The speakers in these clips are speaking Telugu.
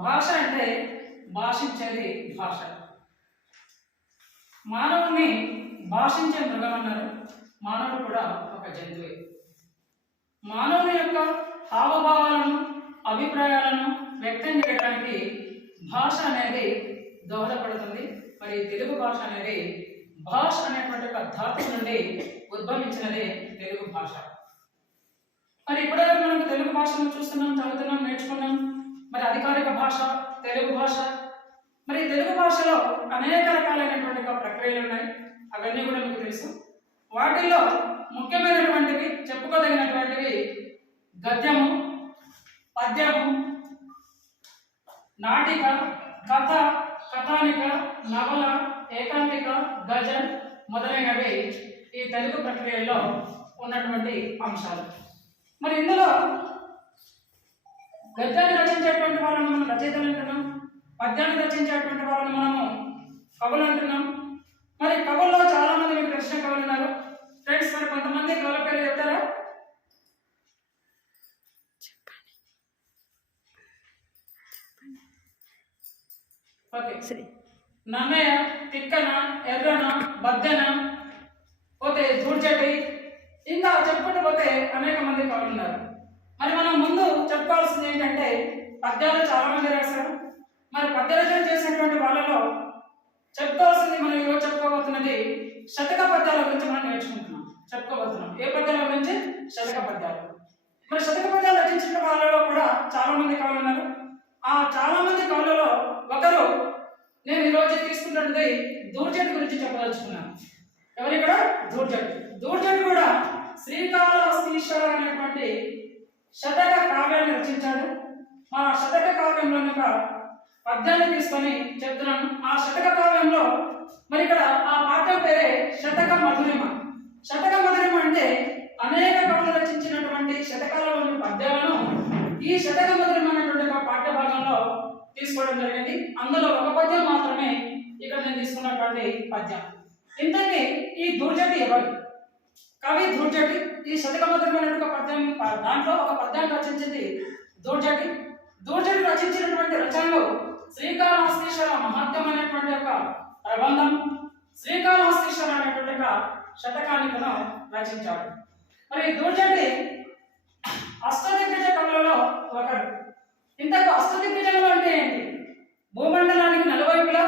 భాష అంటే భాషించేది భాష. మానవుని భాషించే మృగం అన్నారు. మానవుడు కూడా ఒక జంతువే. మానవుని యొక్క హావభావాలను అభిప్రాయాలను వ్యక్తం చేయడానికి భాష అనేది దోహదపడుతుంది. మరి తెలుగు భాష అనేది భాష అనేటువంటి ఒక ధాతువు నుండి ఉద్భవించినదే తెలుగు భాష. మరి ఇప్పుడే మనం తెలుగు భాషను చూస్తున్నాం, చదువుతున్నాం, నేర్చుకున్నాం. మరి అధికారిక భాష తెలుగు భాష. మరి తెలుగు భాషలో అనేక రకాలైనటువంటి ప్రక్రియలు ఉన్నాయి. అవన్నీ కూడా మీకు తెలుసు. వాటిల్లో ముఖ్యమైనటువంటివి, చెప్పుకోదగినటువంటివి గద్యము, పద్యము, నాటిక, కథ, కథానిక, నవల, ఏకాంకిక, గజల్ మొదలైనవి ఈ తెలుగు ప్రక్రియలో ఉన్నటువంటి అంశాలు. మరి ఇందులో గద్యాన్ని రచించేటువంటి వాళ్ళని మనం రచయితలు అంటున్నాం, పద్యాన్ని రచించేటువంటి వాళ్ళని మనము కవులు అంటున్నాం. మరి కవుల్లో చాలా మంది మీకు తెలిసిన కవులు ఉన్నారు ఫ్రెండ్స్. మరి కొంతమంది కవుల పేరు చెప్తారా? ఓకే, నన్నయ్య, తిక్కన, ఎర్రన, బద్దెన, పోతే దూర్జటి, ఇంకా చెప్పుకుంటూ పోతే అనేక మంది కవులు ఉన్నారు. మరి మనం ముందు చెప్పుకోవాల్సింది ఏంటంటే పద్యాలు చాలా మంది రాశారు. మరి పద్య రచన చేసినటువంటి వాళ్ళలో చెప్పుకోవాల్సింది మనం ఈరోజు చెప్పుకోబోతున్నది శతక పద్యాల గురించి మనం నేర్చుకుంటున్నాం, చెప్పుకోబోతున్నాం. ఏ పద్యాల గురించి? శతక పద్యాలు. మరి శతక పద్యాలు రచించిన వాళ్ళలో కూడా చాలా మంది కవులు ఉన్నారు. ఆ చాలా మంది కవులలో ఒకరు నేను ఈరోజు తీసుకున్నది దూర్జటి గురించి చెప్పదలుచుకున్నాను. ఎవరు ఇక్కడ? దూర్జటి. దూర్జటి కూడా శ్రీకాళహస్తీశ్వర అనేటువంటి శతక కావ్యాన్ని రచించాడు. మా శతక కావ్యంలో ఒక పద్యాన్ని తీసుకొని చెప్తున్నాను. ఆ శతక కావ్యంలో మరి ఇక్కడ ఆ పాఠ్యం పేరే శతక మధురిమ. శతక మధురిమ అంటే అనేక కవులు రచించినటువంటి శతకాలలోని పద్యాలను ఈ శతక మధురిమ అనేటువంటి ఒక పాఠ్య భాగంలో తీసుకోవడం జరిగింది. అందులో ఒక పద్యం మాత్రమే ఇక్కడ నేను తీసుకున్నటువంటి పద్యం. ఇంతకీ ఈ దూర్జటి ఎవరు? కవి దూర్జటి. ఈ శతక మధురిమ అనేటువంటి పద్యం, దాంట్లో ఒక పద్యాన్ని రచించింది దూర్జటి. దూర్జటి రచించినటువంటి రచనలు శ్రీకాళహస్తీశ్వర మహాత్మ్యం అనేటువంటి ఒక ప్రబంధం, శ్రీకాళహస్తీశ్వర అనేటువంటి ఒక శతకాన్ని కూడా రచించాడు. మరి దూర్జటి అష్టదిగ్గజ కవులలో ఒకరు. ఇంతకు అష్టదిగ్గజములు అంటే ఏంటి? భూమండలానికి నలువైపులా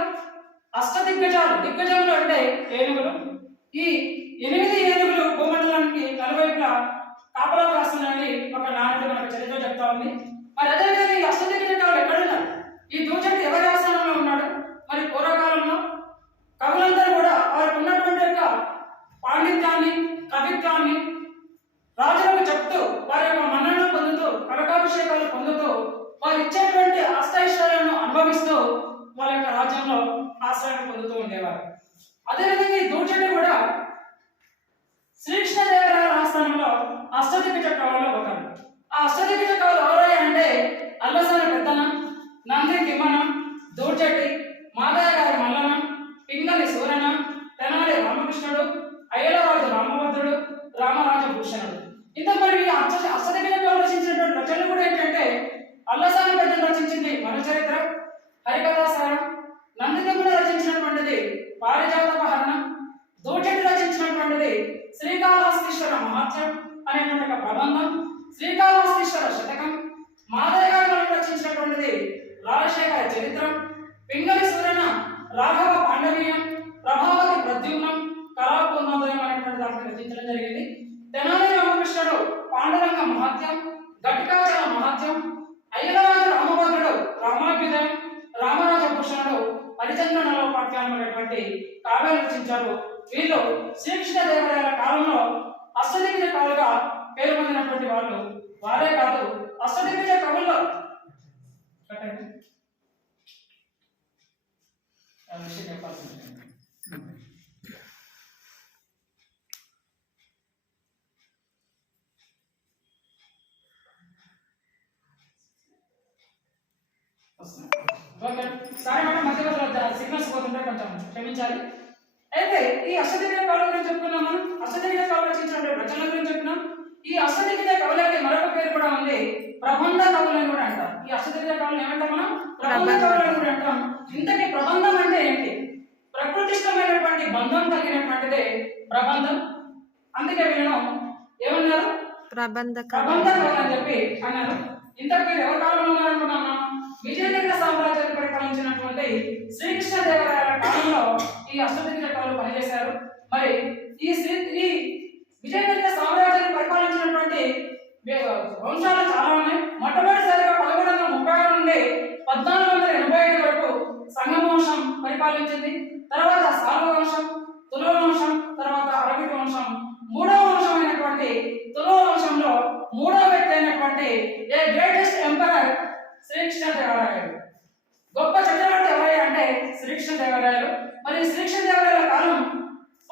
అష్టదిగ్గజాలు, దిగ్గజములు అంటే ఏనుగులు. ఈ 8 ఏనుగులు భూమండలానికి నలువైపులా కాపలా కాస్తున్నాయని ఒక నానుడు మనకు చరిత్ర చెప్తా ఉంది. మరి అదేవిధంగా ఈ అష్టదిగ్గజ కవులు ఎక్కడున్నారు? ఈ దూర్జటి ఎవరి ఆస్థానంలో ఉన్నాడు? మరి పూర్వకాలంలో కవులందరూ కూడా వారికి ఉన్నటువంటి యొక్క పాండిత్యాన్ని, కవిత్వాన్ని రాజులకు చెప్తూ వారి యొక్క మన్ననలు పొందుతూ, కనకాభిషేకాలు పొందుతూ, వారు ఇచ్చేటువంటి అష్టైశ్వర్యాలను అనుభవిస్తూ వారి యొక్క రాజ్యంలో ఆశ్రయాన్ని పొందుతూ ఉండేవారు. అదేవిధంగా ఈ దూర్జటి కూడా శ్రీకృష్ణదేవరాయల ఆస్థానంలో అష్టదిగ్గజ కవులలో ఒకరు. ఆ అష్టదిగ్గజ కవులు ఎవరయ్యా అంటే అల్లసాని పెద్దన, నంది తిమ్మన, దూర్జటి, మాదయ్య గారి మల్లన, పింగళి సూరన, తెనాలి రామకృష్ణుడు, అయ్యలరాజు రామభద్రుడు, రామరాజభూషణుడు. ఇంత మరి అష్టదిగ్గజ కవులు రచించినటువంటి రచనలు కూడా ఏంటంటే అల్లసాని పెద్దన రచించింది మనుచరిత్ర, హరికథాసారం, నంది తిమ్మన రచించినటువంటిది పారిజాతపహరణం, దూర్జటి రచించినటువంటిది శ్రీకాళహస్తీశ్వర మహాత్మ్యం అనేటువంటి ఒక ప్రబంధం, శ్రీకాళహస్తీశ్వర శతకం, మాదయ్య గారు రచించినటువంటిది రాజశేఖర చరిత్రం, పింగళి సూరన రాఘవ పాండవీయం, ప్రభావతి ప్రద్యుమ్నం, కళాపూర్ణోదయం అనేటువంటి దాన్ని రచించడం జరిగింది. తెనాలి రామకృష్ణుడు పాండురంగ మహాత్యం, ఘటికాచల మహాత్యం, అయ్యలరాజు రామభద్రుడు రామాభ్యుదయం, రామరాజభూషణుడు హరిచంద్ర నలోపాఖ్యానం అనేటువంటి కావ్యాలు రచించారు. వీళ్ళు శ్రీకృష్ణదేవరాయల కాలంలో అష్టదిగ్గజ కవులుగా పేరు పొందినటువంటి వాళ్ళు. వారే కాదు, అష్టదిగ్గజ కవుల్లో సరే మేడం, మధ్య సిగ్నల్స్ పోతుంటే కొంచెం క్షమించాలి. అయితే ఈ అష్టదిగ్గజ కవుల గురించి చెప్పుకున్నాం. మనం అష్టదిగ్గజ కవులు రచించినటువంటి రచనల గురించి చెప్పుకున్నాం. ఈ అష్టదిగ్గజ కవులకి మరొక పేరు కూడా ఉంది, ప్రబంధ కవులు అని కూడా అంటారు. ఈ అష్టదిగ్గజ కవులను ఏమంటాం మనం? ప్రబంధ కవులను కూడా అంటాం. ఇంతకీ ప్రబంధం అంటే ఏంటి? ప్రకృతిష్టమైనటువంటి బంధం కలిగినటువంటిదే ప్రబంధం. అందుకే వీళ్ళను ఏమన్నారు? ప్రబంధ కవులు అని చెప్పి అన్నారు. ఇంతకు మీరు ఎవరి కాలంలో ఉన్నారనుకున్నామా? విజయనగర సామ్రాజ్యాన్ని పరిపాలించినటువంటి శ్రీకృష్ణదేవరాయల కాలంలో ఈ అష్టదిగ్గజ కవులు పనిచేశారు. మరి ఈ విజయనగర సామ్రాజ్యాన్ని పరిపాలించినటువంటి వంశాలు చాలా ఉన్నాయి. మొట్టమొదటిసారిగా 1136 నుండి 1485 వరకు సంగమ వంశం పరిపాలించింది. తర్వాత సాల్వ వంశం, తులువ వంశం, తర్వాత అరవిట వంశం. మూడవ వంశం అయినటువంటి తులువ వంశంలో మూడవ వ్యక్తి అయినటువంటి ఏ గ్రేటెస్ట్ ఎంపరర్ శ్రీకృష్ణదేవరాయలు. గొప్ప చక్రవర్తి ఎవరై అంటే శ్రీకృష్ణదేవరాయలు. మరి శ్రీకృష్ణదేవరాయల కాలం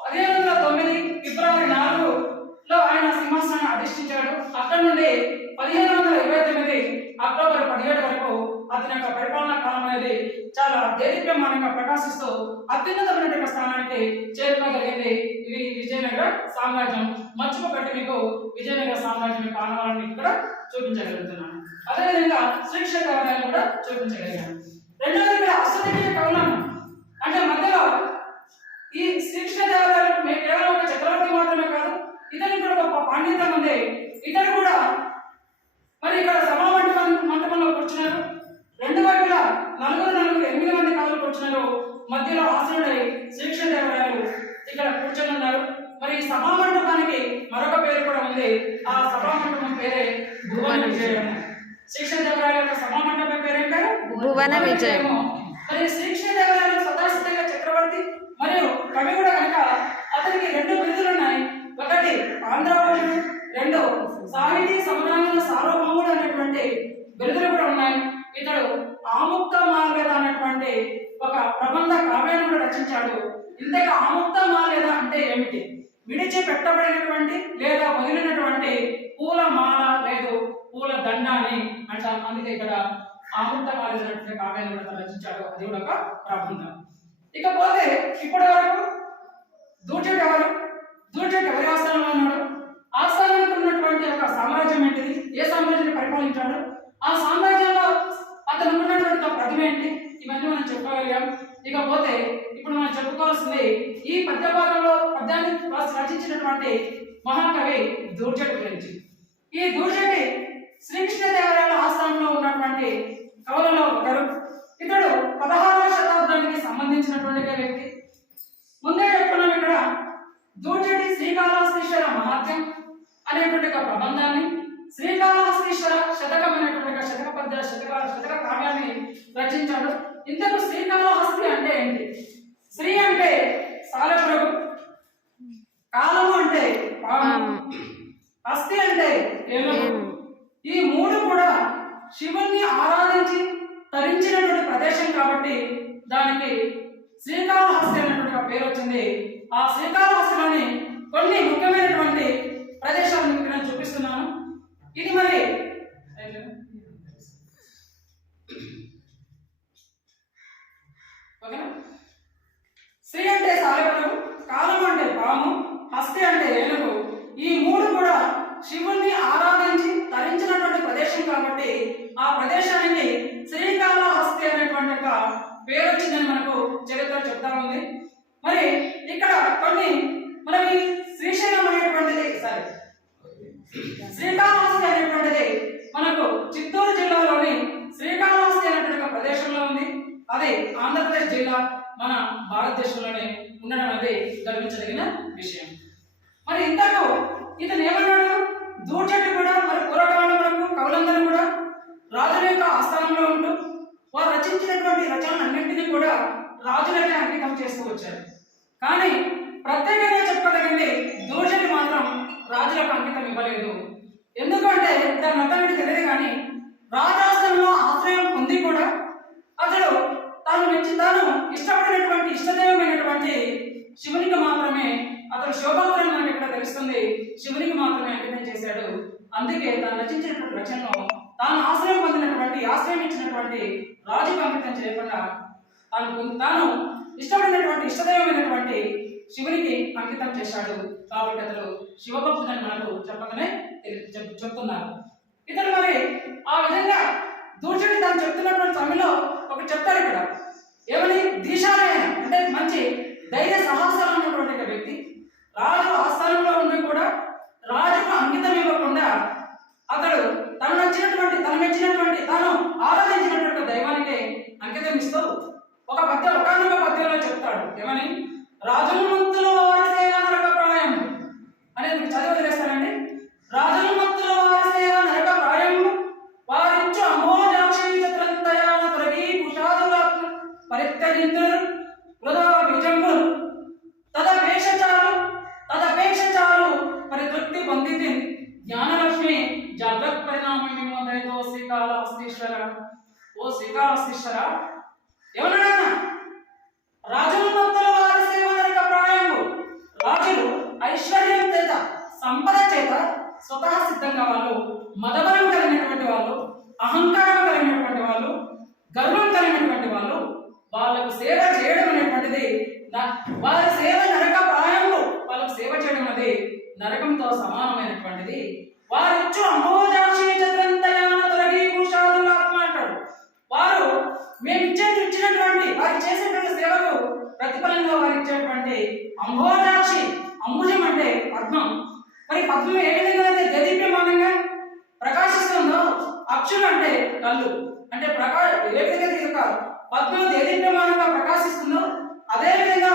1509 ఫిబ్రవరి 4లో ఆయన సింహాసనాన్ని అధిష్ఠించాడు. అక్కడి నుండి 1529 అక్టోబర్ 17 వరకు అతని యొక్క పరిపాలనా కాలం అనేది చాలా దేదీప్యమానంగా ప్రకాశిస్తూ అత్యున్నతమైన స్థానానికి చేరుకోగలిగింది ఇది విజయనగర సామ్రాజ్యం. మర్చిపోబెట్టి మీకు విజయనగర సామ్రాజ్యం యొక్క ఆనవాళ్ళని ఇక్కడ చూపించగలుగుతున్నాను. అదేవిధంగా శ్రీకృష్ణదేవరాయలు కూడా చూపించగలిగాను. రెండవది ఇక్కడ అష్టదిగ్గజ కవులను అంటే మధ్యలో ఈ శ్రీకృష్ణదేవరాయలు కేవలం ఒక చక్రవర్తి మాత్రమే కాదు, ఇతనికి కూడా గొప్ప పాండిత్యం ఉంది. ఇతడు కూడా మరి ఇక్కడ సభా మంటపంలో కూర్చున్నారు. రెండు వైపులా నలుగురు 8 మంది కవులు కూర్చున్నారు. మధ్యలో ఆసనుడై శ్రీకృష్ణదేవరాయలు ఇక్కడ కూర్చొని ఉన్నారు. మరి ఈ సభా మంటపానికి మరొక పేరు కూడా ఉంది. ఆ సభా మంటపం పేరే భువన విజయము. శ్రీకృష్ణదేవరాయల యొక్క సభా మంటపం పేరేం పేరు? భువన విజయము. మరి శ్రీకృష్ణదేవరాయలు సదాశివంగా చక్రవర్తి మరియు కవి కూడా కనుక అతనికి 2 బిరుదులు ఉన్నాయి. ఒకటి ఆంధ్రభూషణుడు, 2 సాహితీ సంగ్రామాల సార్వభౌముడు అనేటువంటి బిరుదులు కూడా ఉన్నాయి. ఇతడు ఆముక్త మాల్యద అనేటువంటి ఒక ప్రబంధ కావ్యాన్ని కూడా రచించాడు. ఇంతగా ఆముక్త మాల్యద అంటే ఏమిటి? విడిచిపెట్టబడినటువంటి లేదా వదిలినటువంటి పూల మాల లేదు పూల దండ అని అంటాం. అందుకే ఇక్కడ ఆముక్త మాల్యద అనేటువంటి కావ్యాన్ని కూడా రచించాడు. అది కూడా ఒక ప్రబంధం. ఇకపోతే ఇప్పటి వరకు దూర్జటి ఎవరి ఆస్థానంలో ఉన్నాడు? ఆస్థానానికి ఉన్నటువంటి ఒక సామ్రాజ్యం ఏంటిది? ఏ సామ్రాజ్యాన్ని పరిపాలించాడు? ఆ సామ్రాజ్యంలో అతను ఉన్నటువంటి ప్రతిభ ఏంటి? ఇవన్నీ మనం చెప్పగలిగాం. ఇకపోతే ఇప్పుడు మనం చెప్పుకోవాల్సింది ఈ పద్యాన్ని రచించినటువంటి మహాకవి దూర్జటి గురించి. ఈ దూర్జటి శ్రీకృష్ణదేవరాయల ఆస్థానంలో ఉన్నటువంటి కవులలో ఒకరు. ఇతడు 16వ శతాబ్దానికి సంబంధించినటువంటి వ్యక్తి. ముందే చెప్పుకున్నాం ఇక్కడ దూర్జటి శ్రీకాళహస్తీశ్వర మహాత్మ్యం అనేటువంటి ఒక ప్రబంధాన్ని, శ్రీకాళహస్తీశ్వర శతకం అనేటువంటి శతక కావ్యాన్ని రచించాడు. ఇంతకు శ్రీకాళహస్తి అంటే ఏంటి? శ్రీ అంటే సాలెపురుగు, కాలము అంటే పాము, హస్తి అంటే ఏనుగు. ఈ 3 కూడా శివుణ్ణి ఆరాధించి తరించినటువంటి ప్రదేశం కాబట్టి దానికి శ్రీకాళహస్తి అనేటువంటి పేరు వచ్చింది. ఆ శ్రీకాళహస్తిలోని కొన్ని ముఖ్యమైనటువంటి ప్రదేశాలను మీకు నేను చూపిస్తున్నాను. ఇది మరి శ్రీ అంటే సాలెపురుగు, కాలము అంటే పాము, హస్తి అంటే ఏనుగు. ఈ 3 కూడా శివుణ్ణి ఆరాధించి తరించినటువంటి ప్రదేశం కాబట్టి ఆ ప్రదేశానికి శ్రీకాళహస్తి అనేటువంటి ఒక పేరు వచ్చిందని మనకు చరిత్ర చెప్తా ఉంది. మరి ఇక్కడ కొన్ని మనం ఈ శ్రీశైలం అనేటువంటిది శ్రీకాళహస్తి అనేటువంటిది మనకు చిత్తూరు జిల్లాలోని శ్రీకాళహస్తి అనేటువంటి ప్రదేశంలో ఉంది. అది ఆంధ్రప్రదేశ్ జిల్లా మన భారతదేశంలోనే ఉండడం అనేది గర్వించదగిన విషయం. మరి ఇంతకు ఇతను ఏమన్నాడు? దూర్జటి కూడా మరి పూర్వకాలం వరకు కవులందరూ కూడా రాజుల యొక్క ఆస్థానంలో ఉంటూ వారు రచించినటువంటి రచనలన్నింటినీ కూడా రాజులకే అంకితం చేస్తూ వచ్చారు. కానీ ప్రత్యేకంగా చెప్పగలిగింది దూర్జటి మాత్రం రాజులకు అంకితం ఇవ్వలేదు. ఎందుకంటే దాని అర్థం ఏంటి తెలియదు, కానీ రాజాస్థానంలో ఆశ్రయం పొంది కూడా అతడు తాను ఇష్టపడినటువంటి ఇష్టదైవమైనటువంటి శివునికి మాత్రమే అతను శోభాపురం మనకి ఇక్కడ తెలుస్తుంది, శివునికి మాత్రమే అంకితం చేశాడు. అందుకే తాను రచించినటువంటి రచనలో తాను ఆశ్రయం ఇచ్చినటువంటి రాజుకు అంకితం చేయకుండా తాను ఇష్టపడినటువంటి ఇష్టదైవమైనటువంటి శివునికి అంకితం చేశాడు. కాబట్టి అతడు శివభక్తుడని మనకు చెప్పకనే చెప్తున్నారు. ఇతడు మరి ఆ విధంగా దూర్జటి తాను చెప్తున్నటువంటి సమయంలో ఒక సాహసాలు ఉన్నటువంటి ఒక వ్యక్తి, రాజు ఆస్థానంలో ఉండి కూడా రాజుకు అంకితం ఇవ్వకుండా అతడు తను మెచ్చినటువంటి తాను ఆరాధించినటువంటి దైవానికి అంకితం ఇస్తూ ఒకనొక పద్యంలో చెప్తాడు. ఏమని? రాజుల మంతుల వారి సేవ నరక ప్రాయం అనేది మీకు చదివి వదిలేస్తానండి. రాజుల మంతుల వారి సేవ నరక ప్రాయం, వారించు అమోజాక్షి చత్రంతయాన తొలగి కుషాదులాత్మ పరిత్యజింతురు వృధా విజంబులు తదపేక్ష చాలు పరితృప్తి పొందితి జ్ఞానలక్ష్మి జాగ్రత్త పరిణామం విమోదయతో శ్రీకాళహస్తీశ్వర. ఓ శ్రీకాళహస్తీశ్వర, ఏమన్నాడన్నా? రాజుల భక్తుల వారి సేవ నరక ప్రాయము. రాజులు ఐశ్వర్యం చేత, సంపద చేత స్వతహా సిద్ధంగా వాళ్ళు మదబలం కలిగినటువంటి వాళ్ళు, అహంకారం కలిగినటువంటి వాళ్ళు, గర్వం కలిగినటువంటి వాళ్ళు, వాళ్ళకు సేవ చేయడం అనేటువంటిది వారి సేవ నరక ప్రాయము. వాళ్ళకు సేవ చేయడం అనేది నరకంతో సమానమైనటువంటిది. వారిచ్చు అమోజాక్షి చతురంతయాన తొలగి కుషాదులాత్మ అంటాడు. వారు మేము ఇచ్చినటువంటి వారు చేసేటువంటి సేవకు ప్రతిఫలంగా వారు ఇచ్చేటువంటి అంబోజాక్షి, అంబుజం అంటే పద్మం. మరి పద్మం ఏ విధంగా అయితే దేదీప్యమానంగా ప్రకాశిస్తుందో, అక్షులు అంటే కళ్ళు అంటే ఏ విధంగా ఈ యొక్క పద్మం దేదీప్యమానంగా ప్రకాశిస్తుందో అదే విధంగా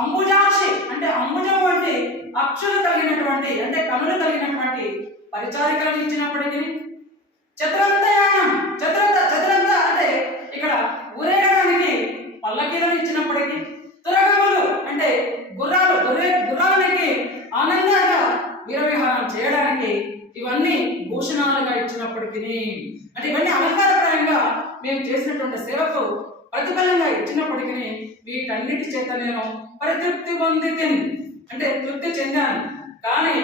అంబుజాక్షి అంటే అంబుజం వంటి అక్షులు కలిగినటువంటి అంటే కనులు కలిగినటువంటి పరిచారికలను ఇచ్చినప్పటికీ, చతురంతయానం చతురంత అంటే ఇక్కడ ఊరేగడానికి పల్లకీలను ఇచ్చినప్పటికీ, తురగములు అంటే గుర్రాలకి ఆనందంగా వీరవిహారం చేయడానికి ఇవన్నీ భూషణాలుగా ఇచ్చినప్పటికీ, అంటే ఇవన్నీ అలంకారప్రాయంగా మేము చేసినటువంటి సేవకు ప్రతిఫలంగా ఇచ్చినప్పటికీ వీటన్నిటి చేత నేను పరితృప్తి పొందితి అంటే తృప్తి చెందాను. కానీ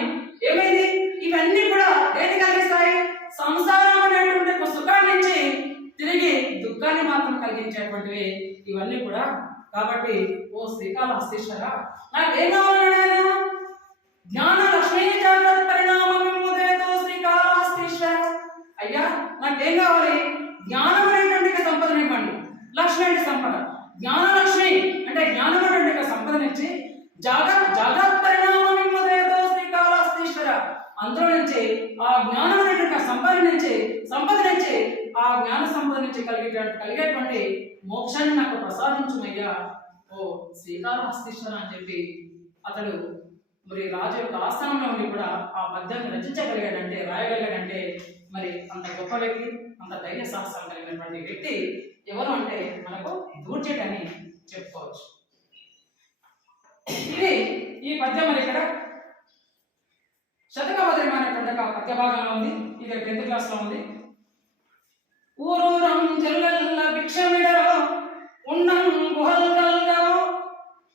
ఏమైంది? ఇవన్నీ కూడా దేని కలిగిస్తాయి? సంసారం అనేటువంటి ఒక సుఖాన్ని ఇచ్చి తిరిగి దుఃఖాన్ని మాత్రం కలిగించేటువంటివి ఇవన్నీ కూడా. కాబట్టి ఓ శ్రీకాళహస్తీశ్వర, నాకేం కావాలన్నాడు? జ్ఞాన లక్ష్మీ జాగ్రత్త పరిణామం విమోదయతో శ్రీకాళహస్తీశ్వర. అయ్యా, నాకేం కావాలి? జ్ఞానం అనేటువంటి సంపదనివ్వండి. లక్ష్మి అంటే సంపద. జ్ఞానలక్ష్మి అంటే జ్ఞానం అనేటువంటి సంపదనిచ్చి జాగ్రత్త పరిణామం విమోదయతో శ్రీకాళహస్తీశ్వర. అందులో నుంచి ఆ జ్ఞానం అనేటువంటి సంపద నుంచి ఆ జ్ఞాన సంపద నుంచి కలిగేటువంటి మోక్షాన్ని నాకు ప్రసాదించుమయ్యా ఓ శ్రీకాళహస్తీశ్వర అని చెప్పి అతడు మరి రాజు యొక్క ఆస్థానంలో ఉండి కూడా ఆ పద్యాన్ని రచించగలిగాడంటే, రాయగలిగాడంటే మరి అంత గొప్ప వ్యక్తి, అంత ధైర్య సాహసాలు కలిగినటువంటి వ్యక్తి ఎవరు అంటే మనకు దూర్జటి అని చెప్పుకోవచ్చు. ఇది ఈ పద్యం మరి ఇక్కడ శతకవదనమైనటువంటి ఒక పద్య భాగంలో ఉంది. ఇది 10th క్లాస్ లో ఉంది. ఊరూరం జల్లల్ల భిక్షమిడరో ఉన్నం గుహల్ కల్గరో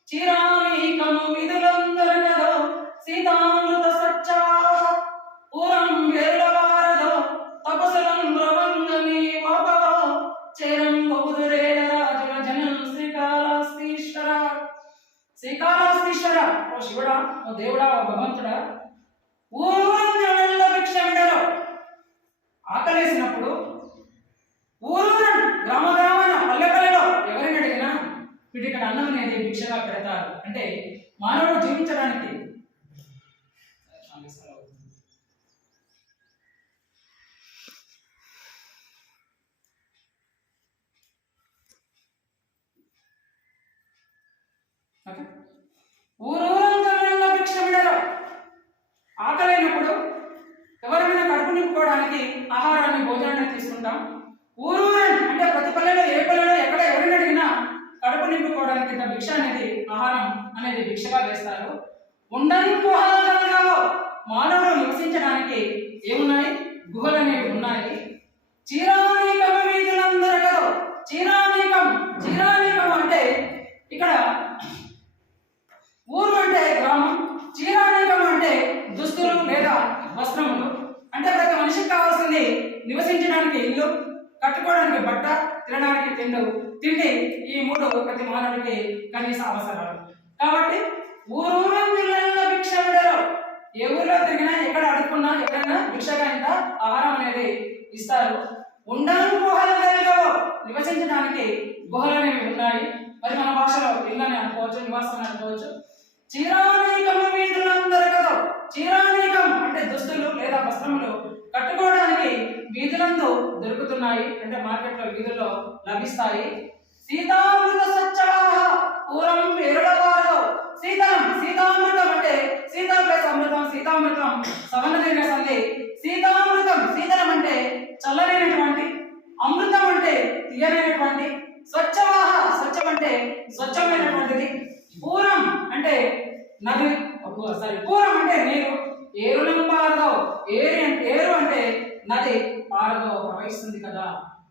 చిరానీకము విధులందరగదో సీతామృత సచ్చా పూరం వేర్లవారదో తపసలం బ్రవంగమీ వాపవో చేరం బహుదురేడ రాజుల జనం శ్రీకాళహస్తీశ్వర. శ్రీకాళహస్తీశ్వర, ఓ శివుడా, ఓ దేవుడా, ఓ భగవంతుడా, ఊరూరం జల్లల్ల భిక్షమిడరో. ఆకలేసినప్పుడు ఊరూరం గ్రామాన పల్లెపల్లెలో ఎవరిని అడిగినా వీటికి అన్నం అనేది భిక్షగా పెడతారు. అంటే మానవుడు జీవించడానికి ఊరూరం భిక్షమిడరో. ఆకలైనప్పుడు ఎవరైనా కడుపు నింపుకోవడానికి ఆహారాన్ని, భోజనాన్ని తీసుకుంటాం. ఊరూరం అంటే ప్రతి పల్లెలో, ఏ పల్లెలో ఎక్కడ ఎవరిని అడిగినా కడుపు నింపుకోవడానికి భిక్ష అనేది, ఆహారం అనేది భిక్షగా వేస్తారు. ఉండని గుహలు, మానవుడు నివసించడానికి ఏమున్నాయి? గుహలు అనేవి ఉన్నాయి. చీరానీకం వీధులందరూ, చీరానీకం అంటే ఇక్కడ ఊరు అంటే గ్రామం, చీరానీకం అంటే దుస్తులు లేదా వస్త్రములు. అంటే ప్రతి మనిషికి కావాల్సింది నివసించడానికి ఇల్లు, కట్టుకోవడానికి బట్ట, తినడానికి తిండి. ఈ 3 ప్రతి మానవుడికి కనీస అవసరాలు. కాబట్టి ఊరూరం జిల్లాల్లో భిక్ష విడరు. ఏ ఊరిలో తిరిగినా, ఎక్కడ అడుక్కున్నా ఎవరైనా భిక్షగా ఇంత ఆహారం అనేది ఇస్తారు. ఉండని గుహలు నివసించడానికి గుహలు అనేవి ఉన్నాయి. మరి మన భాషలో ఇల్లు అని అనుకోవచ్చు, నివాసం అని అనుకోవచ్చు. చీరానీకము వీధులందరి కదా. చీరానీకం అంటే దుస్తులు లేదా వస్త్రములు కట్టుకోవడానికి వీధులందు దొరుకుతున్నాయి, అంటే మార్కెట్లో వీధుల్లో లభిస్తాయి. సీతామృత సత్యవాహ పూరం పేరులవారు. సీతామృతం అంటే సీతా ప్లస్ అమృతం, సీతామృతం సవర్ణదీర్ఘ సంధి. సీతామృతం శీతలం అంటే చల్లనైనటువంటి, అమృతం అంటే తీయనైనటువంటి, స్వచ్ఛవాహ స్వచ్ఛం అంటే స్వచ్ఛమైనటువంటిది, పూరం అంటే నది, పూరం అంటే నీరు, ఏరులం పారదో, ఏరు అంటే నది పారదో ప్రవహిస్తుంది కదా.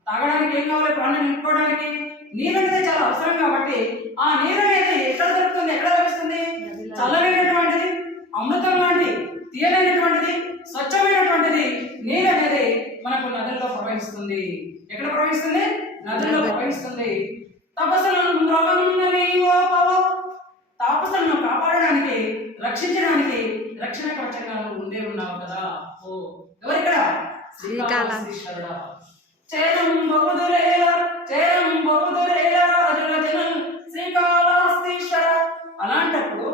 తాగడానికి ఏం కావాలి? ప్రాణం నింపుకోవడానికి నీరు అనేది చాలా అవసరం కాబట్టి ఆ నీరు అనేది ఎక్కడ దొరుకుతుంది, ఎక్కడ లభిస్తుంది? చల్లనైనటువంటిది, అమృతం లాంటి తీయనైనటువంటిది, స్వచ్ఛమైనటువంటిది నీరు అనేది మనకు నదుల్లో ప్రవహిస్తుంది. ఎక్కడ ప్రవహిస్తుంది? నదుల్లో ప్రవహిస్తుంది. తాపసులను కాపాడడానికి, రక్షించడానికి రక్షణ కవచంగా ఉండే ఉన్నావు కదా. ఓ ఎవరిక్కడ? శ్రీకాళహస్తీశ్వరుడా. శ్రీకాళహస్తీశ్వర. అలాంటప్పుడు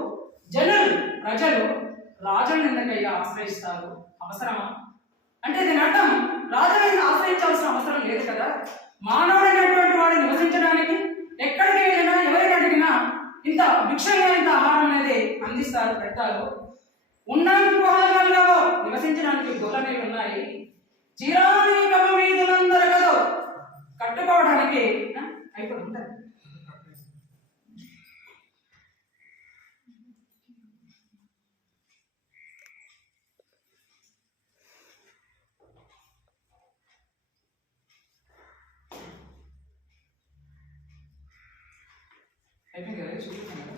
ప్రజలు రాజులను ఎందుకయ్యా ఆశ్రయిస్తారు? అవసరమా? అంటే దీని అర్థం రాజులను ఆశ్రయించాల్సిన అవసరం లేదు కదా. మానవుడైనటువంటి వాడు నివసించడానికి ఎక్కడికి వెళ్ళినా, ఎవరిని అడిగినా ఇంత భిక్షంగా ఇంత ఆహారం అనేది అందిస్తారు, పెడతారు. ఉండడానికి గుహలలో నివసించడానికి గుహలు ఉన్నాయి. చీరానీకము వీధులందరి కదా కట్టుకోవడానికి అయిపోతుంది. అయిపోయింది కదా, చూపిస్తాను కదా.